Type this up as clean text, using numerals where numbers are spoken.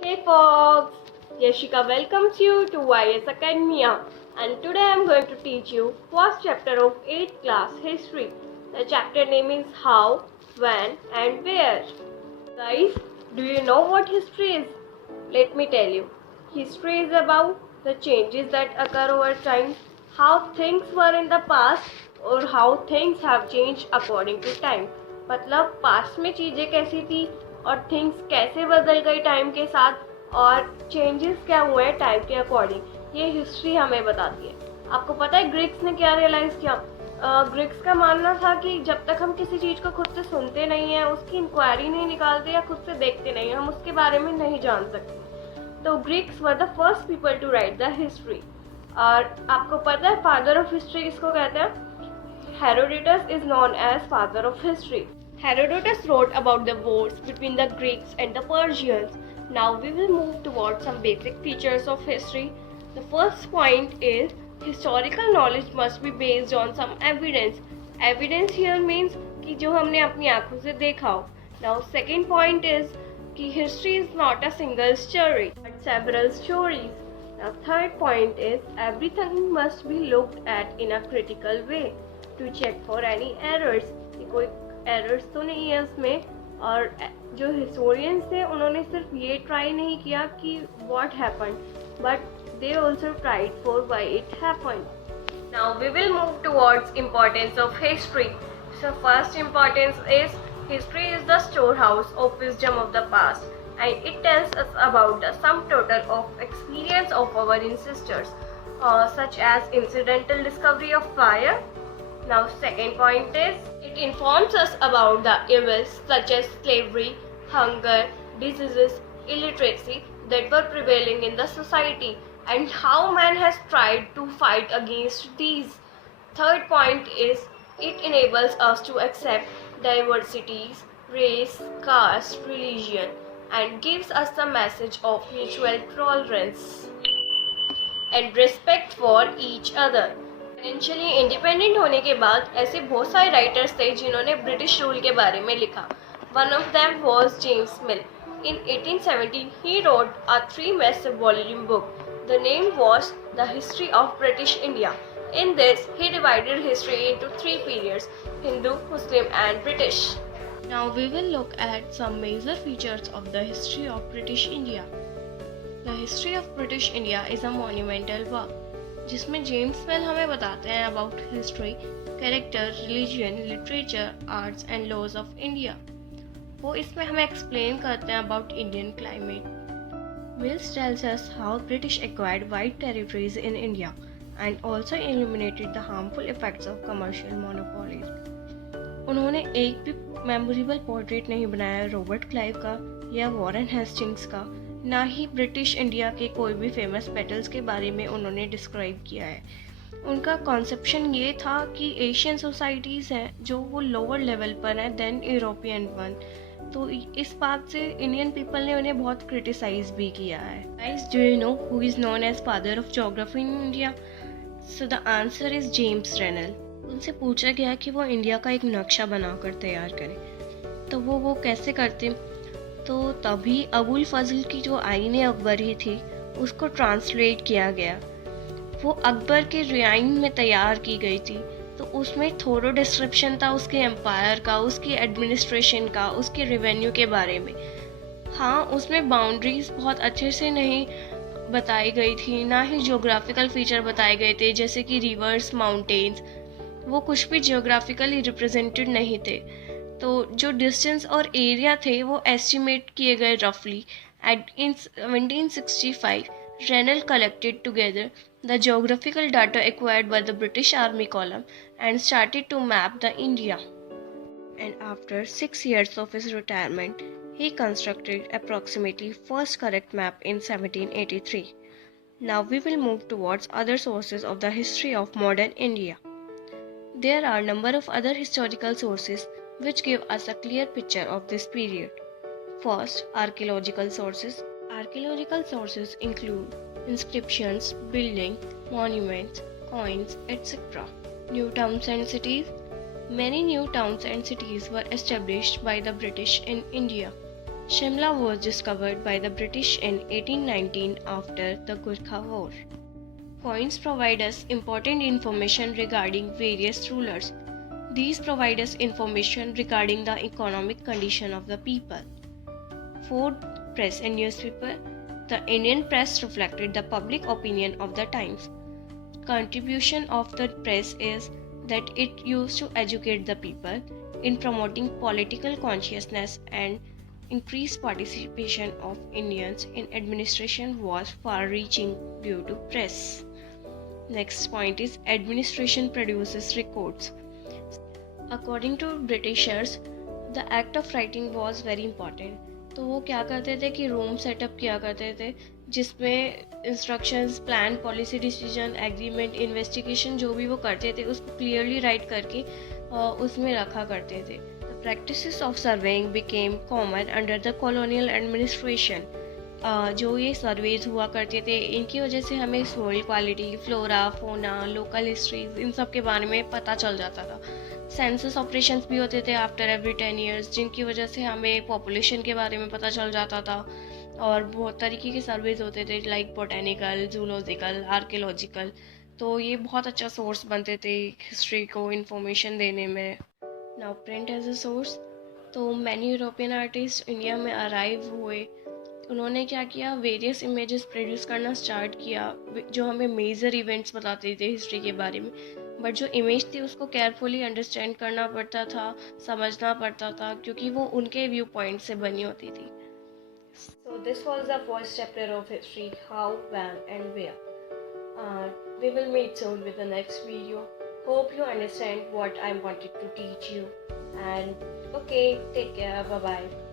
Hey folks, Yashika welcomes you to YS Academia, and today I am going to teach you first chapter of 8th class history. The chapter name is How, When and Where. Guys, do you know what history is? Let me tell you. History is about the changes that occur over time, how things were in the past और how things have changed according to time. मतलब past में चीज़ें कैसी थी और things कैसे बदल गई टाइम के साथ और चेंजेस क्या हुए हैं टाइम के अकॉर्डिंग, ये हिस्ट्री हमें बताती है। आपको पता है ग्रीक्स ने क्या रियलाइज़ किया? ग्रीक्स का मानना था कि जब तक हम किसी चीज़ को खुद से सुनते नहीं हैं, उसकी इंक्वायरी नहीं निकालते या खुद से देखते नहीं, हम उसके बारे में नहीं जान सकते। तो Greeks were the first people to write the history. और आपको पता है फादर ऑफ हिस्ट्री किसको कहते हैं? Herodotus is known as father of history. Herodotus wrote about the wars between the Greeks and the Persians. Now we will move towards some basic features of history. The first point is historical knowledge must be based on some evidence. Evidence here means कि जो हमने अपनी आंखों से देखा हो. Now second point is कि history is not a single story but several stories. Now third point is everything must be looked at in a critical way to check for any errors कि कोई errors तो नहीं है उसमें। और जो historians थे उन्होंने सिर्फ ये try नहीं किया कि what happened but they also tried for why it happened. Now we will move towards importance of history. So first importance is history is the storehouse of wisdom of the past and it tells us about the sum total of experience of our ancestors such as incidental discovery of fire. Now second point is it informs us about the evils such as slavery, hunger, diseases, illiteracy that were prevailing in the society and how man has tried to fight against these. Third point is it enables us to accept diversities, race, caste, religion and gives us the message of mutual tolerance and respect for each other. Financially independent होने के बाद ऐसे बहुत सारे writers थे जिन्होंने British rule के बारे में लिखा। One of them was James mill. In 1817 he wrote a three massive volume book. The name was The History of British India. In this he divided history into three periods: Hindu, Muslim and British. Now we will look at some major features of the history of British India. The History of British India is a monumental work जिसमें James Mill हमें बताते हैं about history, character, religion, literature, arts and laws of India. वो इसमें हमें explain करते हैं about Indian climate. Mills tells us how British acquired wide territories in India and also illuminated the harmful effects of commercial monopolies. उन्होंने एक भी memorable portrait नहीं बनाया रॉबर्ट क्लाइव का या वॉरेन हेस्टिंग्स का, ना ही ब्रिटिश इंडिया के कोई भी फेमस बैटल्स के बारे में उन्होंने डिस्क्राइब किया है। उनका कॉन्सेप्शन ये था कि एशियन सोसाइटीज़ हैं जो वो लोअर लेवल पर हैं देन यूरोपियन वन। तो इस बात से इंडियन पीपल ने उन्हें बहुत क्रिटिसाइज भी किया है। Guys, do you know who is known as father of geography in India? So the answer is James Rennell. उनसे पूछा गया कि वो इंडिया का एक नक्शा बनाकर तैयार करें, तो वो कैसे करते? तो तभी अबुल फजल की जो आईन अकबरी थी उसको ट्रांसलेट किया गया। वो अकबर के रियाइन में तैयार की गई थी, तो उसमें थोड़ा डिस्क्रिप्शन था उसके एम्पायर का, उसकी एडमिनिस्ट्रेशन का, उसके रेवेन्यू के बारे में। हाँ, उसमें बाउंड्रीज बहुत अच्छे से नहीं बताई गई थी, ना ही ज्योग्राफिकल फीचर बताए गए थे जैसे कि रिवर्स, माउंटेन्स। वो कुछ भी ज्योग्राफिकली रिप्रेजेंटेड नहीं थे। तो जो डिस्टेंस और एरिया थे वो एस्टिमेट किए गए रफली। And in 1765 renal collected together the geographical data acquired by the British Army column and started to map the India. And after 6 years of his retirement, he constructed approximately first correct map in 1783. Now we will move towards other sources of the history of modern India. There are a number of other historical sources which give us a clear picture of this period. First, archaeological sources. Archaeological sources include inscriptions, buildings, monuments, coins, etc. New towns and cities. Many new towns and cities were established by the British in India. Shimla was discovered by the British in 1819 after the Gurkha War. Coins provide us important information regarding various rulers. These provide us information regarding the economic condition of the people. Fourth, press and newspaper. The Indian press reflected the public opinion of the times. Contribution of the press is that it used to educate the people in promoting political consciousness, and increased participation of Indians in administration was far-reaching due to press. Next point is administration produces records. According to Britishers, the act of writing was very important. तो वो क्या करते थे कि room setup किया करते थे जिसमें instructions, plan, policy decision, agreement, investigation जो भी वो करते थे उसको क्लियरली राइट करके उसमें रखा करते थे. The practices of surveying became common under the colonial administration. जो ये सर्वेज हुआ करते थे इनकी वजह से हमें सोइल क्वालिटी, फ्लोरा, फोना, लोकल हिस्ट्रीज इन सब के बारे में पता चल जाता था. सेंसस ऑपरेशंस भी होते थे आफ्टर एवरी 10 years जिनकी वजह से हमें पॉपुलेशन के बारे में पता चल जाता था. और बहुत तरीके के सर्वेज होते थे लाइक बोटेनिकल, जूलॉजिकल, आर्कियोलॉजिकल. तो ये बहुत अच्छा सोर्स बनते थे हिस्ट्री को इन्फॉर्मेशन देने में. Now print as a source. तो मैनी यूरोपियन आर्टिस्ट इंडिया में अराइव हुए. उन्होंने क्या किया, वेरियस इमेजेस प्रोड्यूस करना स्टार्ट किया जो हमें मेजर इवेंट्स बताते थे हिस्ट्री के बारे में. बट जो इमेज थी उसको केयरफुली अंडरस्टैंड करना पड़ता था, समझना पड़ता था क्योंकि वो उनके व्यू पॉइंट से बनी होती थी. So this was the first chapter of history, how, when and where. We will meet soon with the next video. Hope you understand what I wanted to teach you. And okay, take care, bye bye.